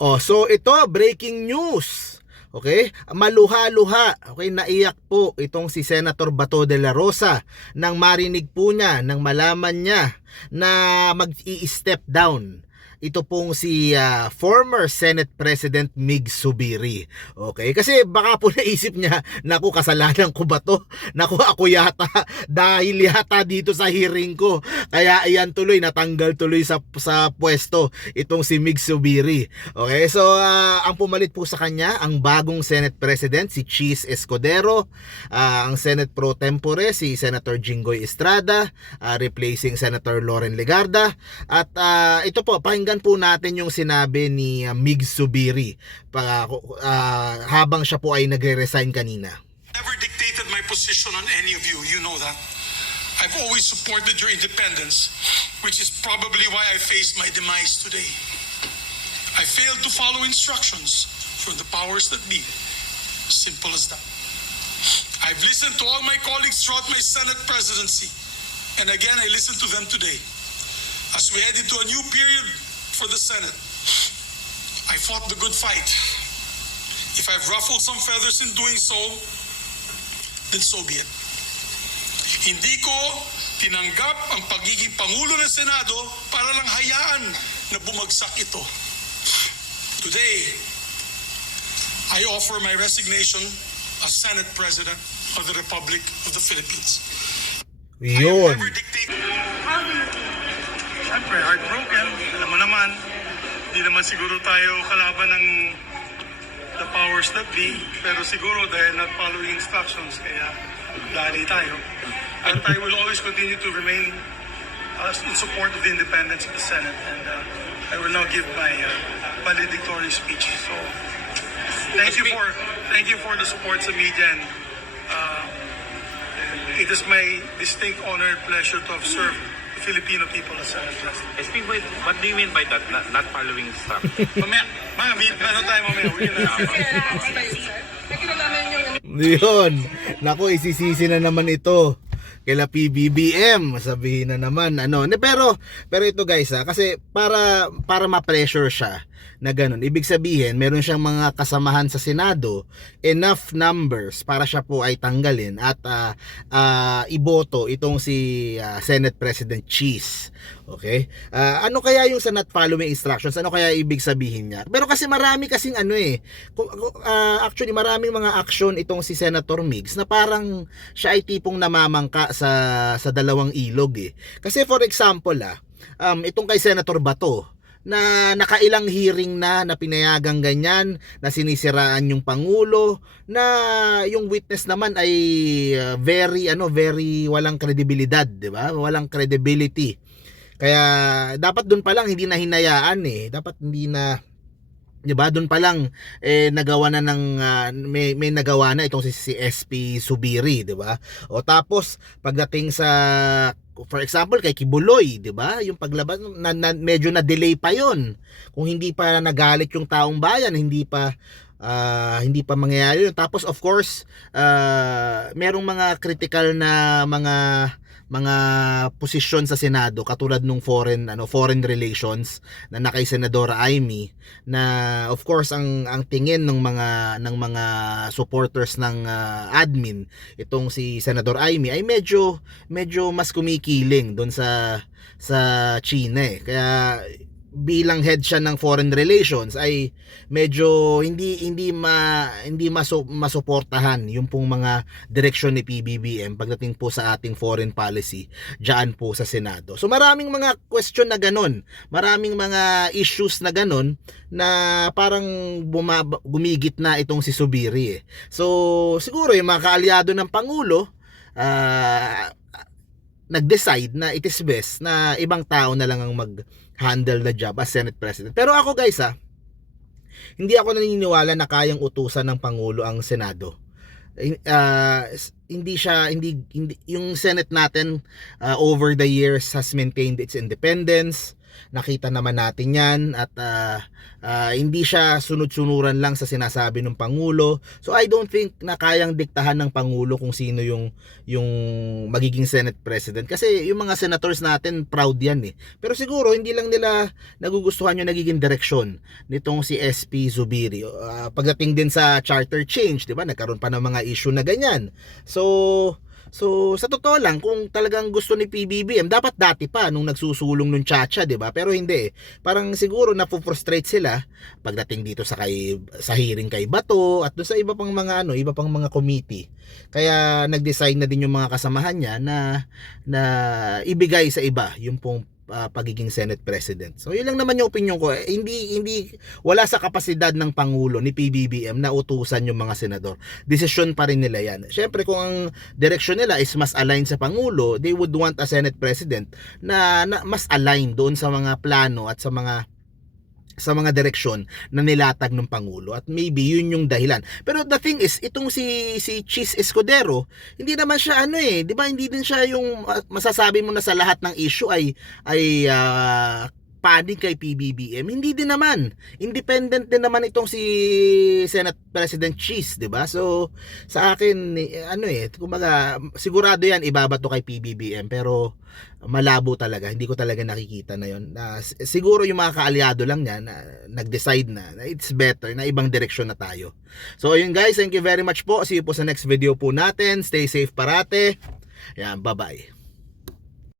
Oh, so ito breaking news. Okay? Maluha-luha. Okay, naiyak po itong si Senator Bato de la Rosa nang marinig po niya, nang malaman niya na mag-i-step down ito pong si ah, former Senate President Mig Subiri. Okay? Kasi baka po naisip niya, naku, kasalanan ko ba to? Naku, ako yata, dahil yata dito sa hearing ko. Kaya ayan tuloy, natanggal tuloy sa, sa pwesto itong si Mig Subiri. Okay? So, ah, ang pumalit po sa kanya, ang bagong Senate President, si Cheese Escudero. Ah, ang Senate Pro Tempore, si Senator Jinggoy Estrada, ah, replacing Senator Loren Legarda. At ah, ito po, pakinggan po natin yung sinabi ni ah, Mig Subiri pa, ah, habang siya po ay nagre-resign kanina. never dictated my position on any of you. You know that. I've always supported your independence, which is probably why I face my demise today. I failed to follow instructions from the powers that be. Simple as that. I've listened to all my colleagues throughout my Senate presidency, and again, I listen to them today. As we head into a new period for the Senate, I fought the good fight. If I've ruffled some feathers in doing so, then so be it. Hindi ko tinanggap ang pagiging Pangulo ng Senado para lang hayaan na bumagsak ito. Today, I offer my resignation as Senate President of the Republic of the Philippines. Yun. Siyempre, heartbroken. Alam mo naman, hindi naman siguro tayo kalaban ng the powers that be. Pero siguro dahil not following instructions, kaya dali tayo. But I will always continue to remain uh, in support of the independence of the Senate. And uh, I will now give my uh, valedictory speech. So, thank you for thank you for the support sa media. And, uh, it is my distinct honor and pleasure to have served the Filipino people as Senate President. SP, wait, what do you mean by that? Not, not following instructions? Mamaya, mamaya, meet, ano tayo mamaya? We can, uh, Yun. Naku, isisisi na naman ito kila PBBM sabihin na naman ano. Pero pero ito guys ha kasi para para ma-pressure siya na ganun ibig sabihin meron siyang mga kasamahan sa Senado enough numbers para siya po ay tanggalin at ah, ah, iboto itong si ah, Senate President Cheese. Okay? Ah, ano kaya yung sa not following instructions? Ano kaya ibig sabihin niya? Pero kasi marami kasing ano eh ah, actually maraming mga action itong si Senator Migs na parang siya ay tipong namamangka sa sa dalawang ilog eh. Kasi for example ah, um, itong kay Senator Bato na nakailang hearing na na pinayagang ganyan na sinisiraan yung pangulo na yung witness naman ay uh, very ano very walang kredibilidad di ba? Walang credibility. Kaya dapat doon pa lang hindi na hinayaan eh. Dapat hindi na 'di ba? Doon pa lang eh nagawa na ng ah, may may nagawa na itong si, si SP Subiri 'di ba? O tapos pagdating sa for example kay Kibuloy 'di ba? Yung paglabas na, na, medyo na delay pa yon kung hindi pa nagalit yung taong bayan hindi pa ah, hindi pa mangyayari yun tapos of course ah, merong mga critical na mga mga posisyon sa Senado katulad nung foreign ano foreign relations na nakay Senadora Amy na of course ang ang tingin ng mga ng mga supporters ng ah, admin itong si Senador Amy ay medyo medyo mas kumikiling doon sa sa China eh. Kaya bilang head siya ng foreign relations ay medyo hindi hindi ma hindi masu, masuportahan yung pong mga direksyon ni PBBM pagdating po sa ating foreign policy diyan po sa Senado. So maraming mga question na ganun, maraming mga issues na ganun na parang buma, gumigit na itong si Subiri eh. So siguro yung mga kaalyado ng pangulo ah, nag-decide na it is best na ibang tao na lang ang mag-handle the job as Senate President. Pero ako guys ah, hindi ako naniniwala na kayang utusan ng Pangulo ang Senado. S- hindi siya hindi, hindi yung Senate natin ah, over the years has maintained its independence nakita naman natin yan at ah, ah, hindi siya sunod-sunuran lang sa sinasabi ng Pangulo. So I don't think na kayang diktahan ng Pangulo kung sino yung yung magiging Senate President kasi yung mga senators natin proud yan eh. Pero siguro hindi lang nila nagugustuhan yung nagiging direksyon nitong si SP Zubiri. Ah, pagdating din sa charter change, 'di ba? Nagkaroon pa ng mga issue na ganyan. So So, sa totoo lang, kung talagang gusto ni PBBM, dapat dati pa nung nagsusulong nung Chacha, 'di ba? Pero hindi. eh. Parang siguro na frustrate sila pagdating dito sa kay sa hearing kay Bato at doon sa iba pang mga ano, iba pang mga committee. Kaya nag-decide na din yung mga kasamahan niya na na ibigay sa iba yung pong ah, pagiging Senate President. So, yun lang naman yung opinion ko. Eh, hindi hindi wala sa kapasidad ng pangulo ni PBBM na utusan yung mga senador. Desisyon pa rin nila 'yan. Syempre kung ang direksyon nila is mas aligned sa pangulo, they would want a Senate President na, na mas aligned doon sa mga plano at sa mga sa mga direksyon na nilatag ng pangulo at maybe yun yung dahilan. Pero the thing is, itong si si Cheese Escudero, hindi naman siya ano eh, 'di ba? Hindi din siya yung masasabi mo na sa lahat ng issue ay ay ah, panig kay PBBM. Hindi din naman. Independent din naman itong si Senate President Cheese, 'di ba? So sa akin eh, ano eh, kumbaga sigurado 'yan ibabato kay PBBM pero malabo talaga. Hindi ko talaga nakikita na 'yon. S- siguro yung mga kaalyado lang niya na nag-decide na, na it's better na ibang direksyon na tayo. So ayun guys, thank you very much po. See you po sa next video po natin. Stay safe parate. Yan, bye-bye.